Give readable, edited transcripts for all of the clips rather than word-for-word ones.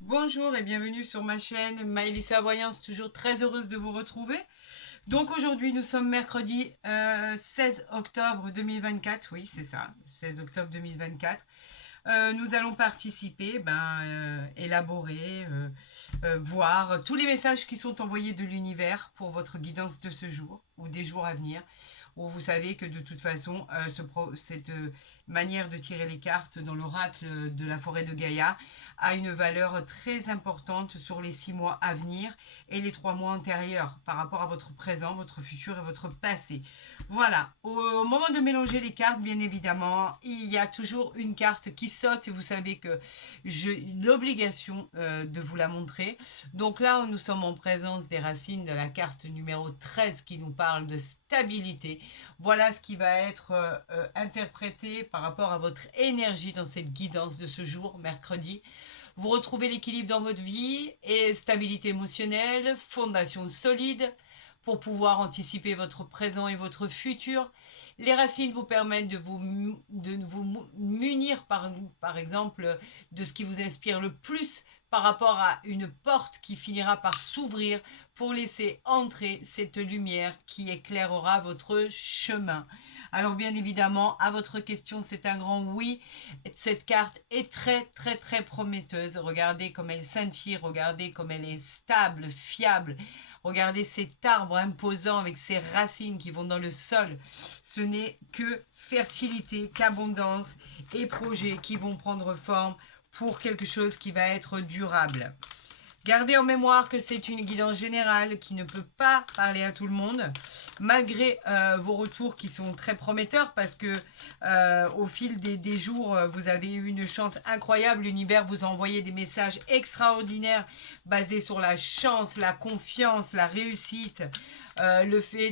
Bonjour et bienvenue sur ma chaîne Maëlissa Voyance, toujours très heureuse de vous retrouver. Donc aujourd'hui nous sommes mercredi 16 octobre 2024, oui c'est ça, 16 octobre 2024. Nous allons participer, élaborer, voir tous les messages qui sont envoyés de l'univers pour votre guidance de ce jour ou des jours à venir. Où vous savez que de toute façon, cette manière de tirer les cartes dans l'oracle de la forêt de Gaïa a une valeur très importante sur les 6 mois à venir et les 3 mois antérieurs par rapport à votre présent, votre futur et votre passé. Voilà, au moment de mélanger les cartes, bien évidemment, il y a toujours une carte qui saute et vous savez que j'ai l'obligation de vous la montrer. Donc là, nous sommes en présence des racines de la carte numéro 13 qui nous parle de stabilité. Voilà ce qui va être interprété par rapport à votre énergie dans cette guidance de ce jour, mercredi. Vous retrouvez l'équilibre dans votre vie et stabilité émotionnelle, fondation solide pour pouvoir anticiper votre présent et votre futur. Les racines vous permettent de vous munir par exemple de ce qui vous inspire le plus par rapport à une porte qui finira par s'ouvrir pour laisser entrer cette lumière qui éclairera votre chemin. Alors bien évidemment, à votre question, c'est un grand oui. Cette carte est très très très prometteuse. Regardez comme elle scintille, regardez comme elle est stable, fiable. Regardez cet arbre imposant avec ses racines qui vont dans le sol. Ce n'est que fertilité, qu'abondance et projets qui vont prendre forme pour quelque chose qui va être durable. Gardez en mémoire que c'est une guidance générale qui ne peut pas parler à tout le monde, malgré vos retours qui sont très prometteurs parce que au fil des jours, vous avez eu une chance incroyable. L'univers vous a envoyé des messages extraordinaires basés sur la chance, la confiance, la réussite, le fait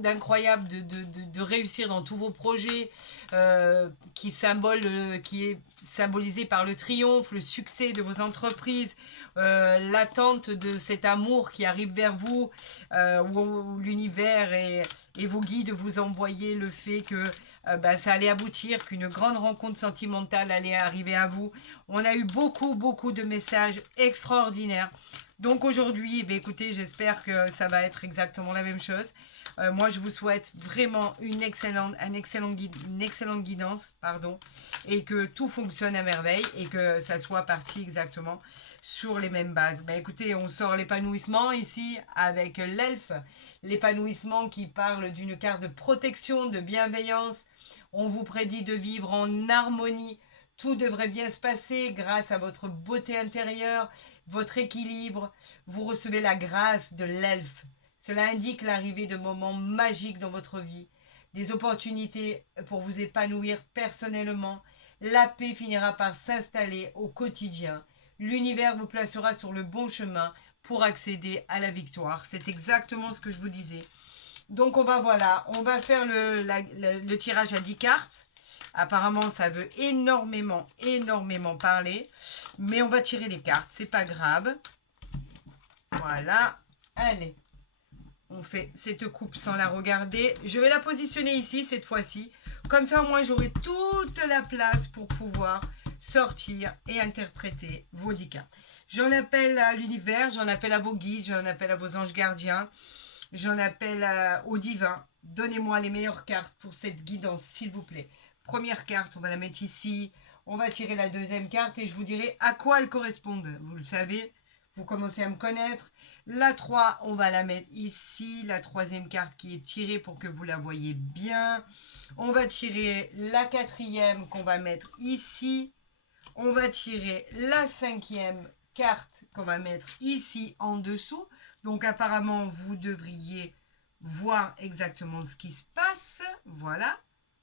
d'incroyable de réussir dans tous vos projets, qui est symbolisé par le triomphe, le succès de vos entreprises, l'attente de cet amour qui arrive vers vous, où l'univers et vos guides vous envoyaient le fait que ça allait aboutir, qu'une grande rencontre sentimentale allait arriver à vous. On a eu beaucoup, beaucoup de messages extraordinaires. Donc aujourd'hui, écoutez, j'espère que ça va être exactement la même chose. Moi, je vous souhaite vraiment une excellente guidance, pardon, et que tout fonctionne à merveille et que ça soit parti exactement sur les mêmes bases. Écoutez, on sort l'épanouissement ici avec l'elfe, l'épanouissement qui parle d'une carte de protection, de bienveillance. On vous prédit de vivre en harmonie. Tout devrait bien se passer grâce à votre beauté intérieure, votre équilibre. Vous recevez la grâce de l'elfe. Cela indique l'arrivée de moments magiques dans votre vie, des opportunités pour vous épanouir personnellement. La paix finira par s'installer au quotidien. L'univers vous placera sur le bon chemin pour accéder à la victoire. C'est exactement ce que je vous disais. Donc on va faire le tirage à 10 cartes. Apparemment, ça veut énormément, énormément parler. Mais on va tirer les cartes, c'est pas grave. Voilà. Allez, on fait cette coupe sans la regarder. Je vais la positionner ici cette fois-ci. Comme ça, au moins, j'aurai toute la place pour pouvoir sortir et interpréter vos 10 cartes. J'en appelle à l'univers, j'en appelle à vos guides, j'en appelle à vos anges gardiens, j'en appelle au divin. Donnez-moi les meilleures cartes pour cette guidance, s'il vous plaît. Première carte, on va la mettre ici. On va tirer la deuxième carte et je vous dirai à quoi elles correspondent. Vous le savez, vous commencez à me connaître. La 3, on va la mettre ici. La troisième carte qui est tirée pour que vous la voyez bien. On va tirer la quatrième qu'on va mettre ici. On va tirer la cinquième carte qu'on va mettre ici en dessous. Donc apparemment, vous devriez voir exactement ce qui se passe. Voilà,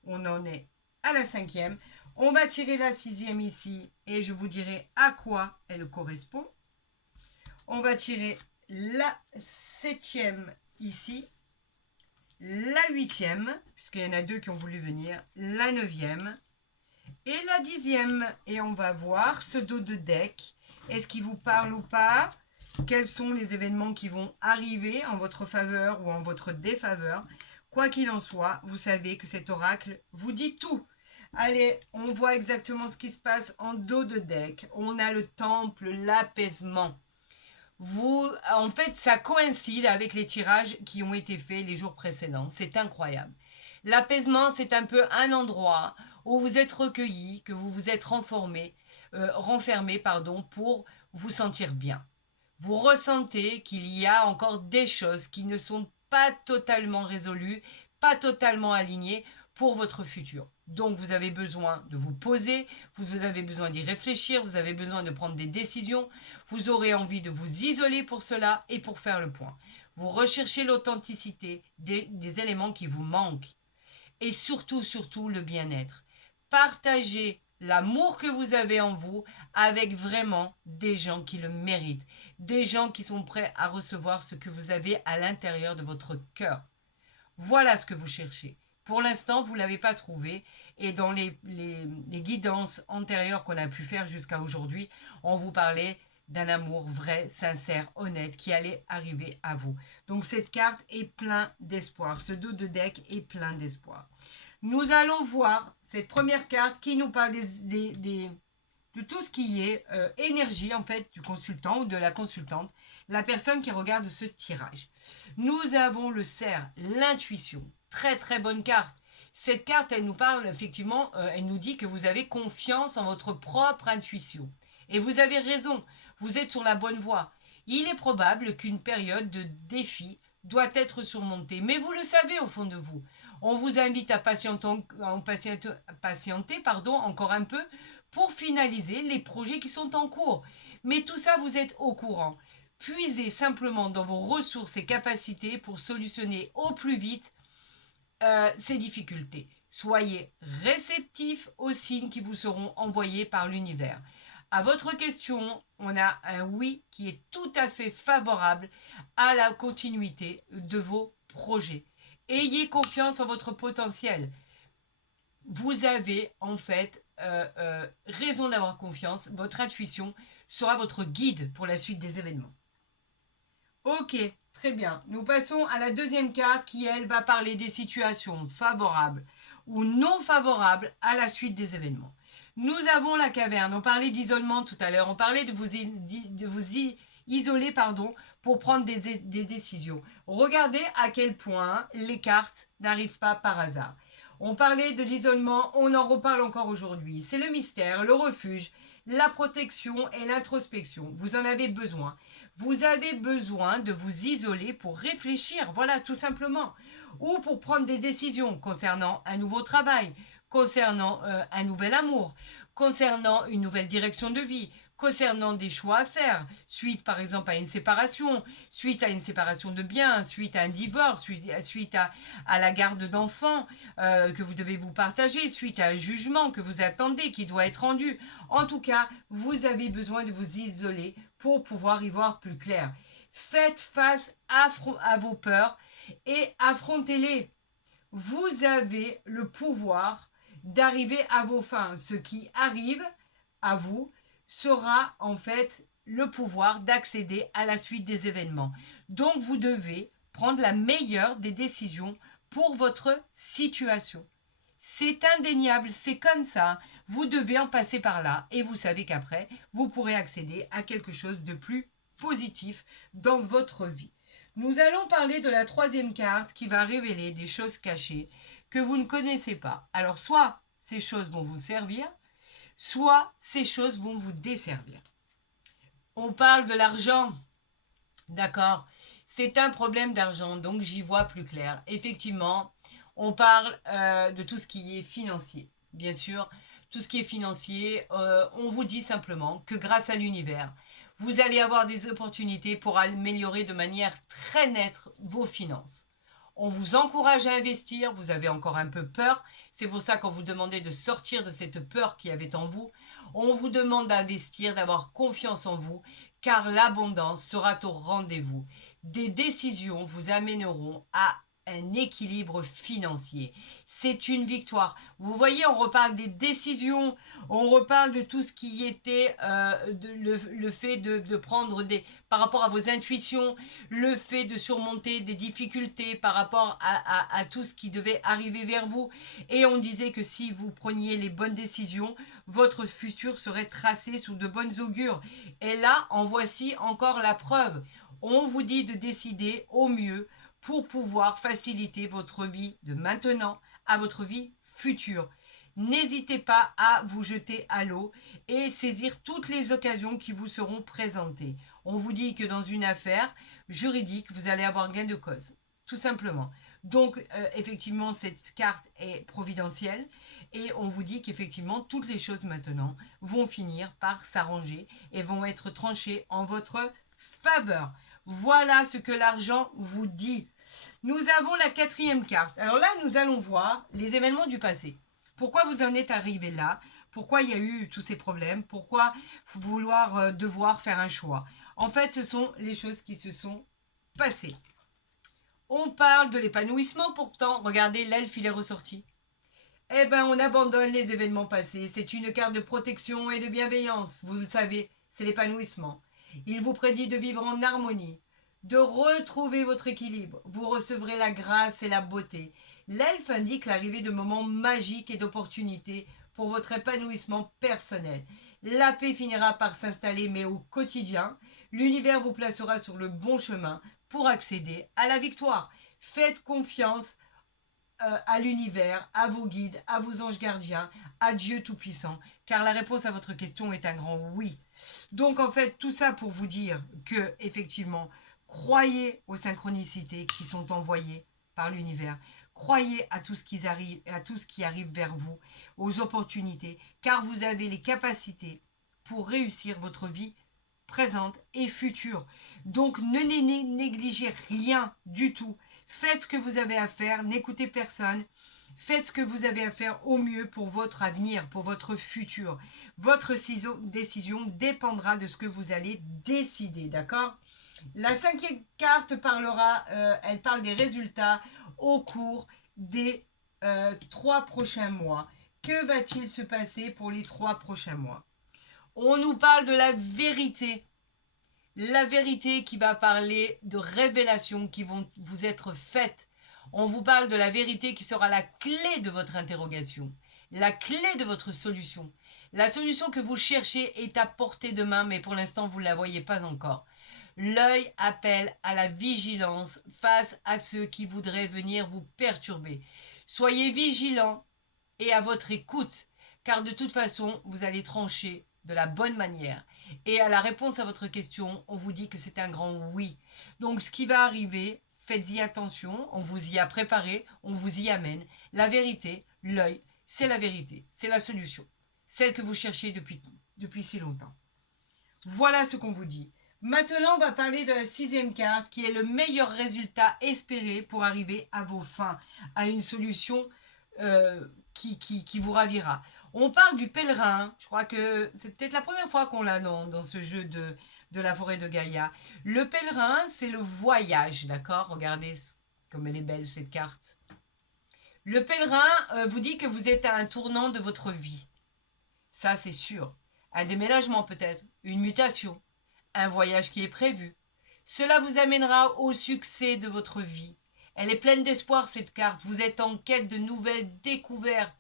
on en est à la cinquième. On va tirer la sixième ici et je vous dirai à quoi elle correspond. On va tirer la septième ici, la huitième, puisqu'il y en a deux qui ont voulu venir, la neuvième et la dixième. Et on va voir ce dos de deck. Est-ce qu'il vous parle ou pas? Quels sont les événements qui vont arriver en votre faveur ou en votre défaveur? Quoi qu'il en soit, vous savez que cet oracle vous dit tout. Allez, on voit exactement ce qui se passe en dos de deck. On a le temple, l'apaisement. En fait, ça coïncide avec les tirages qui ont été faits les jours précédents. C'est incroyable. L'apaisement, c'est un peu un endroit où vous êtes recueilli, que vous vous êtes renfermé, pour vous sentir bien. Vous ressentez qu'il y a encore des choses qui ne sont pas totalement résolues, pas totalement alignées pour votre futur. Donc vous avez besoin de vous poser, vous avez besoin d'y réfléchir, vous avez besoin de prendre des décisions, vous aurez envie de vous isoler pour cela et pour faire le point. Vous recherchez l'authenticité des éléments qui vous manquent et surtout, surtout le bien-être. Partagez l'amour que vous avez en vous avec vraiment des gens qui le méritent, des gens qui sont prêts à recevoir ce que vous avez à l'intérieur de votre cœur. Voilà ce que vous cherchez. Pour l'instant, vous ne l'avez pas trouvé. Et dans les guidances antérieures qu'on a pu faire jusqu'à aujourd'hui, on vous parlait d'un amour vrai, sincère, honnête qui allait arriver à vous. Donc cette carte est pleine d'espoir. Ce dos de deck est plein d'espoir. Nous allons voir cette première carte qui nous parle de tout ce qui est énergie en fait du consultant ou de la consultante, la personne qui regarde ce tirage. Nous avons le cerf, l'intuition. Très très bonne carte. Cette carte, elle nous parle effectivement, elle nous dit que vous avez confiance en votre propre intuition. Et vous avez raison, vous êtes sur la bonne voie. Il est probable qu'une période de défi doit être surmontée, mais vous le savez au fond de vous. On vous invite à patienter encore un peu pour finaliser les projets qui sont en cours. Mais tout ça, vous êtes au courant. Puisez simplement dans vos ressources et capacités pour solutionner au plus vite ces difficultés. Soyez réceptifs aux signes qui vous seront envoyés par l'univers. À votre question, on a un oui qui est tout à fait favorable à la continuité de vos projets. Ayez confiance en votre potentiel. Vous avez en fait raison d'avoir confiance. Votre intuition sera votre guide pour la suite des événements. Ok, très bien. Nous passons à la deuxième carte qui, elle, va parler des situations favorables ou non favorables à la suite des événements. Nous avons la caverne. On parlait d'isolement tout à l'heure. On parlait de vous isoler pour prendre des décisions. Regardez à quel point les cartes n'arrivent pas par hasard. On parlait de l'isolement, on en reparle encore aujourd'hui. C'est le mystère, le refuge, la protection et l'introspection. Vous en avez besoin. Vous avez besoin de vous isoler pour réfléchir, voilà, tout simplement. Ou pour prendre des décisions concernant un nouveau travail, concernant un nouvel amour, concernant une nouvelle direction de vie, concernant des choix à faire, suite par exemple à une séparation de biens, suite à un divorce, suite à la garde d'enfants que vous devez vous partager, suite à un jugement que vous attendez qui doit être rendu. En tout cas, vous avez besoin de vous isoler pour pouvoir y voir plus clair. Faites face à vos peurs et affrontez-les. Vous avez le pouvoir d'arriver à vos fins. Ce qui arrive à vous sera en fait le pouvoir d'accéder à la suite des événements. Donc vous devez prendre la meilleure des décisions pour votre situation. C'est indéniable, c'est comme ça. Vous devez en passer par là et vous savez qu'après, vous pourrez accéder à quelque chose de plus positif dans votre vie. Nous allons parler de la troisième carte qui va révéler des choses cachées que vous ne connaissez pas. Alors soit ces choses vont vous servir, soit ces choses vont vous desservir. On parle de l'argent, d'accord? C'est un problème d'argent, donc j'y vois plus clair. Effectivement, on parle de tout ce qui est financier. Bien sûr, tout ce qui est financier, on vous dit simplement que grâce à l'univers, vous allez avoir des opportunités pour améliorer de manière très nette vos finances. On vous encourage à investir, vous avez encore un peu peur, c'est pour ça qu'on vous demandait de sortir de cette peur qu'il y avait en vous. On vous demande d'investir, d'avoir confiance en vous, car l'abondance sera au rendez-vous. Des décisions vous amèneront à un équilibre financier. C'est une victoire. Vous voyez, on reparle des décisions, on reparle de tout ce qui était le fait de prendre par rapport à vos intuitions, le fait de surmonter des difficultés par rapport à tout ce qui devait arriver vers vous. Et on disait que si vous preniez les bonnes décisions, votre futur serait tracé sous de bonnes augures. Et là, en voici encore la preuve. On vous dit de décider au mieux pour pouvoir faciliter votre vie de maintenant à votre vie future. N'hésitez pas à vous jeter à l'eau et saisir toutes les occasions qui vous seront présentées. On vous dit que dans une affaire juridique, vous allez avoir gain de cause, tout simplement. Donc, effectivement, cette carte est providentielle et on vous dit qu'effectivement, toutes les choses maintenant vont finir par s'arranger et vont être tranchées en votre faveur. Voilà ce que l'argent vous dit. Nous avons la 4e carte. Alors là, nous allons voir les événements du passé. Pourquoi vous en êtes arrivé là? Pourquoi il y a eu tous ces problèmes? Pourquoi devoir faire un choix? En fait, ce sont les choses qui se sont passées. On parle de l'épanouissement, pourtant, regardez, l'elfe, il est ressorti. Eh bien, on abandonne les événements passés. C'est une carte de protection et de bienveillance. Vous le savez, c'est l'épanouissement. Il vous prédit de vivre en harmonie, de retrouver votre équilibre. Vous recevrez la grâce et la beauté. L'elfe indique l'arrivée de moments magiques et d'opportunités pour votre épanouissement personnel. La paix finira par s'installer, mais au quotidien, l'univers vous placera sur le bon chemin pour accéder à la victoire. Faites confiance à l'univers, à vos guides, à vos anges gardiens, à Dieu Tout-Puissant, car la réponse à votre question est un grand oui. Donc en fait, tout ça pour vous dire que, effectivement, croyez aux synchronicités qui sont envoyées par l'univers. Croyez à tout ce qui arrive vers vous, aux opportunités, car vous avez les capacités pour réussir votre vie présente et future. Donc ne négligez rien du tout. Faites ce que vous avez à faire, n'écoutez personne. Faites ce que vous avez à faire au mieux pour votre avenir, pour votre futur. Votre décision dépendra de ce que vous allez décider, d'accord? La 5e carte elle parle des résultats au cours des 3 prochains mois. Que va-t-il se passer pour les 3 prochains mois? On nous parle de la vérité. La vérité qui va parler de révélations qui vont vous être faites. On vous parle de la vérité qui sera la clé de votre interrogation, la clé de votre solution. La solution que vous cherchez est à portée de main, mais pour l'instant, vous ne la voyez pas encore. L'œil appelle à la vigilance face à ceux qui voudraient venir vous perturber. Soyez vigilants et à votre écoute, car de toute façon, vous allez trancher de la bonne manière. Et à la réponse à votre question, on vous dit que c'est un grand oui. Donc ce qui va arriver, faites-y attention, on vous y a préparé, on vous y amène. La vérité, l'œil, c'est la vérité, c'est la solution. Celle que vous cherchez depuis si longtemps. Voilà ce qu'on vous dit. Maintenant, on va parler de la 6e carte qui est le meilleur résultat espéré pour arriver à vos fins, à une solution qui vous ravira. On parle du pèlerin. Je crois que c'est peut-être la première fois qu'on l'a dans ce jeu de la forêt de Gaïa. Le pèlerin, c'est le voyage, d'accord? Regardez comme elle est belle cette carte. Le pèlerin vous dit que vous êtes à un tournant de votre vie. Ça, c'est sûr. Un déménagement peut-être, une mutation, un voyage qui est prévu. Cela vous amènera au succès de votre vie. Elle est pleine d'espoir, cette carte. Vous êtes en quête de nouvelles découvertes.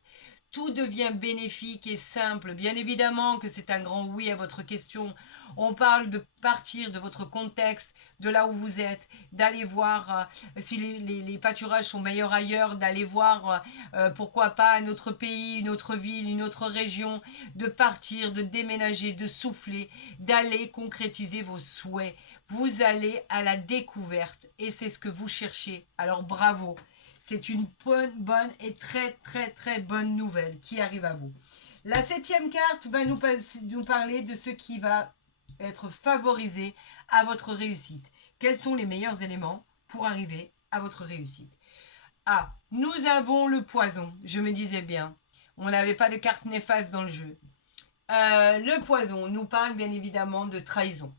Tout devient bénéfique et simple. Bien évidemment que c'est un grand oui à votre question. On parle de partir de votre contexte, de là où vous êtes, d'aller voir si les pâturages sont meilleurs ailleurs, d'aller voir pourquoi pas un autre pays, une autre ville, une autre région, de partir, de déménager, de souffler, d'aller concrétiser vos souhaits. Vous allez à la découverte et c'est ce que vous cherchez. Alors bravo. C'est une bonne et très bonne nouvelle qui arrive à vous. La 7e carte va nous parler de ce qui va être favorisé à votre réussite. Quels sont les meilleurs éléments pour arriver à votre réussite? Ah, nous avons le poison. Je me disais bien, on n'avait pas de carte néfaste dans le jeu. Le poison nous parle bien évidemment de trahison.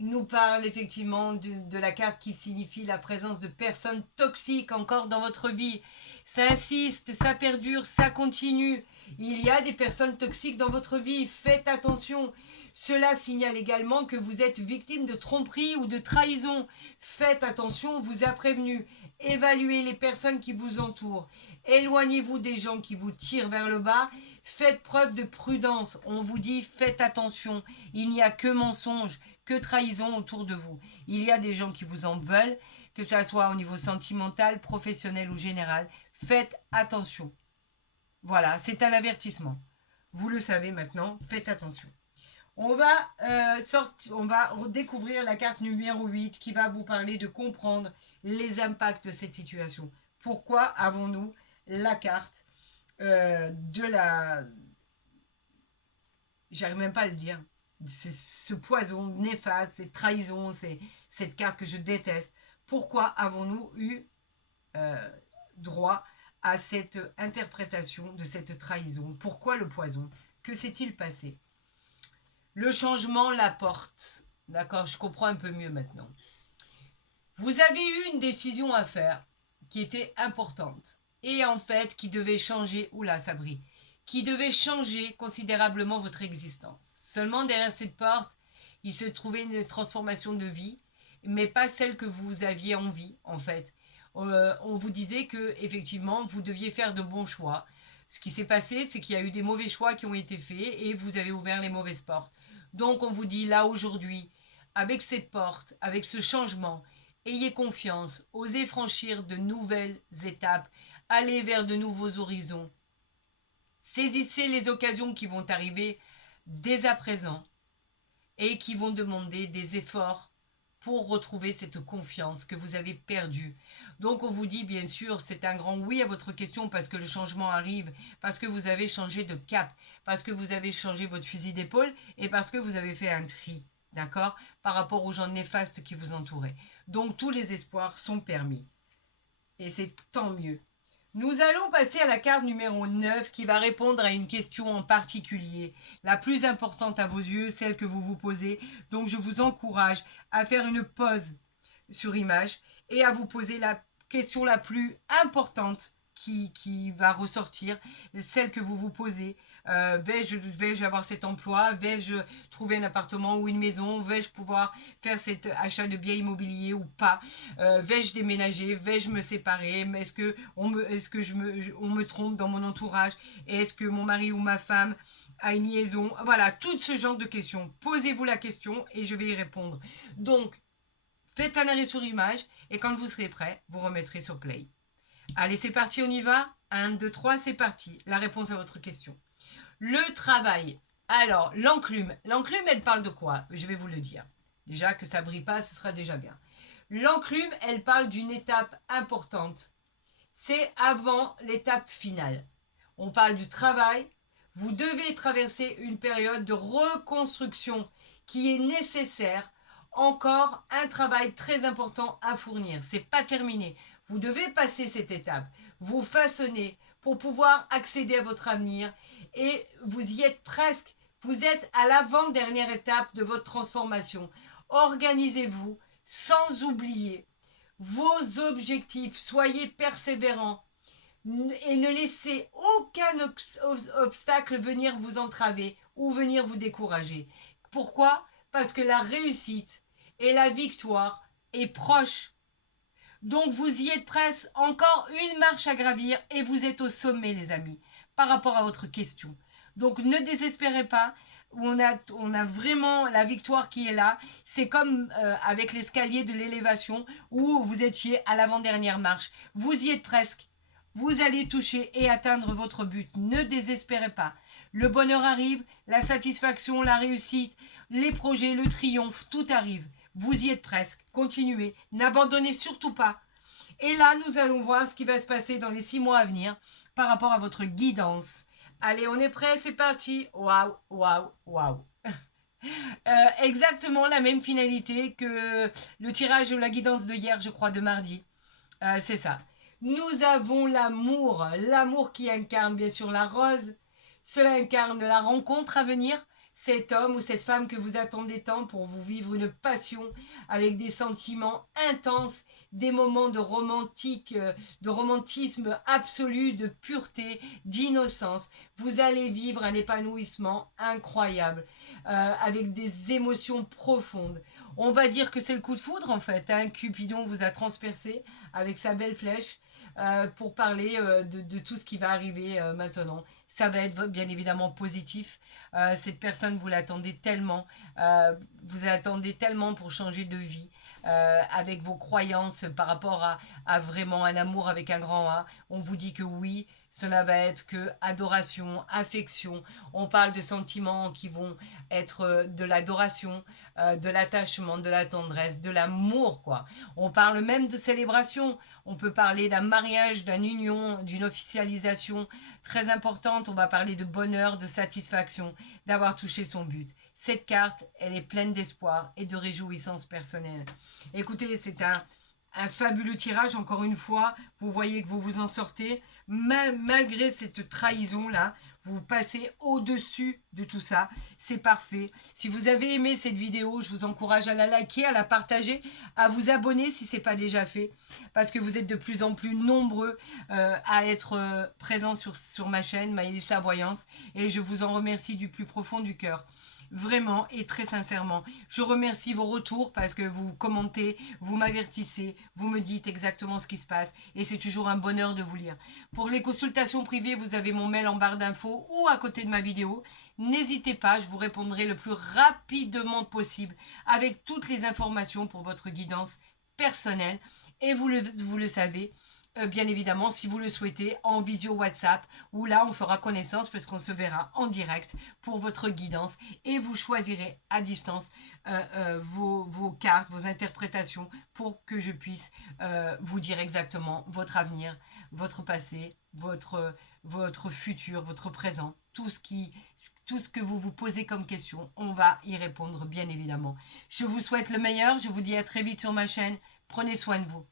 nous parle effectivement de la carte qui signifie la présence de personnes toxiques encore dans votre vie. Ça insiste, ça perdure, ça continue. Il y a des personnes toxiques dans votre vie, faites attention. Cela signale également que vous êtes victime de tromperie ou de trahison. Faites attention, on vous a prévenu. Évaluez les personnes qui vous entourent. Éloignez-vous des gens qui vous tirent vers le bas. Faites preuve de prudence. On vous dit faites attention. Il n'y a que mensonges, que trahison autour de vous. Il y a des gens qui vous en veulent, que ce soit au niveau sentimental, professionnel ou général. Faites attention. Voilà, c'est un avertissement. Vous le savez maintenant, faites attention. On va découvrir la carte numéro 8 qui va vous parler de comprendre les impacts de cette situation. Pourquoi avons-nous la carte de la... J'arrive même pas à le dire. C'est ce poison néfaste, cette trahison, c'est cette carte que je déteste. Pourquoi avons-nous eu droit à cette interprétation de cette trahison? Pourquoi le poison? Que s'est-il passé? Le changement l'apporte. D'accord, je comprends un peu mieux maintenant. Vous avez eu une décision à faire qui était importante et en fait qui devait changer, oula ça brille, qui devait changer considérablement votre existence. Seulement derrière cette porte, il se trouvait une transformation de vie, mais pas celle que vous aviez envie en fait. On vous disait que effectivement vous deviez faire de bons choix. Ce qui s'est passé, c'est qu'il y a eu des mauvais choix qui ont été faits et vous avez ouvert les mauvaises portes. Donc on vous dit là aujourd'hui, avec cette porte, avec ce changement, ayez confiance, osez franchir de nouvelles étapes, allez vers de nouveaux horizons. Saisissez les occasions qui vont arriver dès à présent et qui vont demander des efforts pour retrouver cette confiance que vous avez perdue. Donc on vous dit bien sûr, c'est un grand oui à votre question parce que le changement arrive, parce que vous avez changé de cap, parce que vous avez changé votre fusil d'épaule et parce que vous avez fait un tri, d'accord, par rapport aux gens néfastes qui vous entouraient. Donc tous les espoirs sont permis. Et c'est tant mieux. Nous allons passer à la carte numéro 9 qui va répondre à une question en particulier, la plus importante à vos yeux, celle que vous vous posez. Donc je vous encourage à faire une pause sur image et à vous poser la question la plus importante qui va ressortir, celle que vous vous posez. Vais-je avoir cet emploi? Vais-je trouver un appartement ou une maison? Vais-je pouvoir faire cet achat de biens immobiliers ou pas? Vais-je déménager? Vais-je me séparer? Est-ce que on me trompe dans mon entourage? Est-ce que mon mari ou ma femme a une liaison? Voilà, tout ce genre de questions. Posez-vous la question et je vais y répondre. Donc, faites un arrêt sur image et quand vous serez prêt, vous remettrez sur play. Allez, c'est parti, on y va. 1, 2, 3, c'est parti. La réponse à votre question. Le travail. Alors, l'enclume. L'enclume, elle parle de quoi? Je vais vous le dire. Déjà que ça brille pas, ce sera déjà bien. L'enclume, elle parle d'une étape importante. C'est avant l'étape finale. On parle du travail. Vous devez traverser une période de reconstruction qui est nécessaire. Encore un travail très important à fournir. C'est pas terminé. Vous devez passer cette étape, vous façonner pour pouvoir accéder à votre avenir et vous y êtes presque. Vous êtes à l'avant-dernière étape de votre transformation. Organisez-vous sans oublier vos objectifs. Soyez persévérants et ne laissez aucun obstacle venir vous entraver ou venir vous décourager. Pourquoi? Parce que la réussite et la victoire est proche. Donc vous y êtes presque, encore une marche à gravir et vous êtes au sommet les amis, par rapport à votre question. Donc ne désespérez pas, on a vraiment la victoire qui est là. C'est comme avec l'escalier de l'élévation où vous étiez à l'avant-dernière marche. Vous y êtes presque, vous allez toucher et atteindre votre but. Ne désespérez pas. Le bonheur arrive, la satisfaction, la réussite, les projets, le triomphe, tout arrive. Vous y êtes presque. Continuez. N'abandonnez surtout pas. Et là, nous allons voir ce qui va se passer dans les 6 mois à venir par rapport à votre guidance. Allez, on est prêt, c'est parti. Waouh, waouh, waouh. Exactement la même finalité que le tirage ou la guidance de hier, je crois, de mardi. C'est ça. Nous avons l'amour qui incarne bien sûr la rose. Cela incarne la rencontre à venir. cet homme ou cette femme que vous attendez tant pour vous vivre une passion avec des sentiments intenses, des moments de romantisme absolu, de pureté, d'innocence. Vous allez vivre un épanouissement incroyable, avec des émotions profondes. On va dire que c'est le coup de foudre en fait. Hein. Cupidon vous a transpercé avec sa belle flèche pour parler de tout ce qui va arriver maintenant. Ça va être bien évidemment positif. Cette personne, vous l'attendez tellement. Vous attendez tellement pour changer de vie. Avec vos croyances par rapport à vraiment un amour avec un grand A. On vous dit que oui, cela va être que adoration, affection. On parle de sentiments qui vont être de l'adoration, de l'attachement, de la tendresse, de l'amour, quoi. On parle même de célébration. On peut parler d'un mariage, d'une union, d'une officialisation très importante. On va parler de bonheur, de satisfaction, d'avoir touché son but. Cette carte, elle est pleine d'espoir et de réjouissance personnelle. Écoutez, c'est un fabuleux tirage, encore une fois. Vous voyez que vous vous en sortez. Malgré cette trahison-là, vous passez au-dessus de tout ça. C'est parfait. Si vous avez aimé cette vidéo, je vous encourage à la liker, à la partager, à vous abonner si ce n'est pas déjà fait. Parce que vous êtes de plus en plus nombreux à être présents sur ma chaîne, Maëlissa Voyance. Et je vous en remercie du plus profond du cœur. Vraiment et très sincèrement. Je remercie vos retours parce que vous commentez, vous m'avertissez, vous me dites exactement ce qui se passe et c'est toujours un bonheur de vous lire. Pour les consultations privées, vous avez mon mail en barre d'infos ou à côté de ma vidéo. N'hésitez pas, je vous répondrai le plus rapidement possible avec toutes les informations pour votre guidance personnelle. Et vous le savez, bien évidemment, si vous le souhaitez, en visio WhatsApp, où là, on fera connaissance parce qu'on se verra en direct pour votre guidance et vous choisirez à distance vos cartes, vos interprétations pour que je puisse vous dire exactement votre avenir, votre passé, votre futur, votre présent, tout ce que vous vous posez comme question, on va y répondre bien évidemment. Je vous souhaite le meilleur, je vous dis à très vite sur ma chaîne, prenez soin de vous.